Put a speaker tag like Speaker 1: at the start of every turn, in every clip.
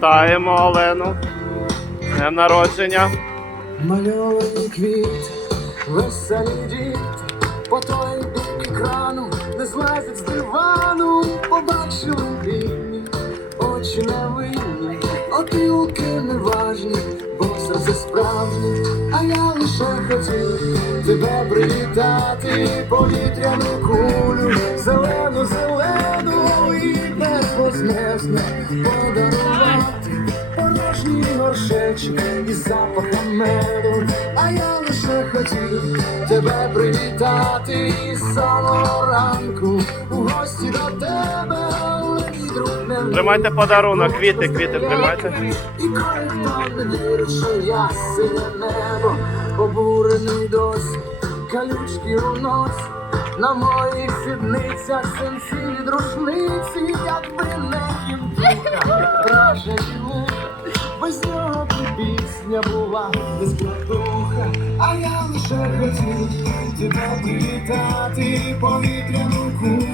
Speaker 1: Вітаємо Олену. Днем народження.
Speaker 2: Мальовані квіти, веселі діти, по той бік екрану не злазять з дивану, побачили бідні, очі невинні, опілки неважні, бо серце справжнє, а я лише хотів тебе привітати, повітряну кулю, зелену, зелену і безвознесно подарувати порожній горшечок із запахом меду, а я лише хотів тебе привітати із самого ранку. У гості до тебе.
Speaker 1: Тримайте подарунок, квіти, квіти тримайте.
Speaker 2: І коли хто не вірить, що я синє небо, обурений досі, калючки у нос, на моїх сідницях сенсі від рушниці, якби не кінтуха, враже йому, без нього б пісня була без платуха, а я лише хотів тебе привітати, повітряну кулю,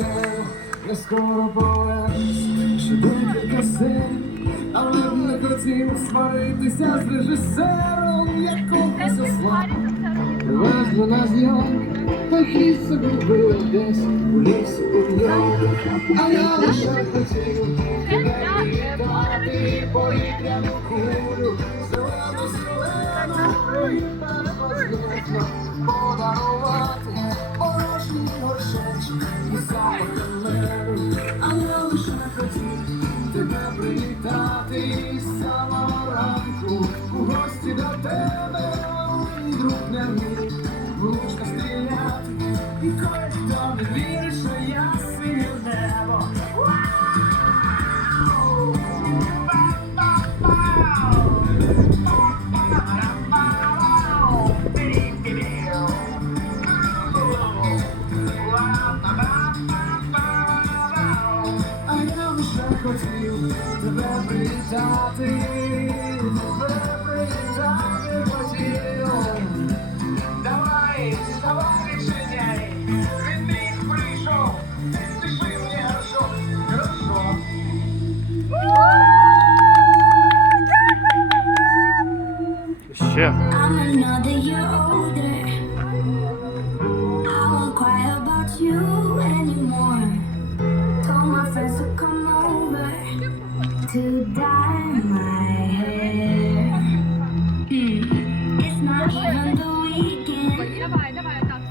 Speaker 2: сильне, я скоро повернусь, ще декілька серій, але не хотів сваритися з режисером, якогось осла. Привезли на зйомки, та хіст собі вбив десь у лісі ньому. А я лише хотів тебе привітати, повітряну кулю, із запахом меду. А я лише хотів тебе привітати з самого ранку у гості до тебе, хотів тебе привітати, тебе привітати хотів. Давай, давай, відчиняй, від них прийшов, пиши мені хорошо, хорошо.
Speaker 1: Ще.
Speaker 3: I'm another year to dye my hair. Hmm. It's not even the weekend.
Speaker 4: Давай, давай, так.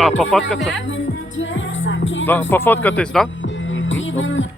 Speaker 1: А, пофоткатися?
Speaker 3: I'm in the dress I can't
Speaker 1: Да, пофоткатись, так?
Speaker 3: Even the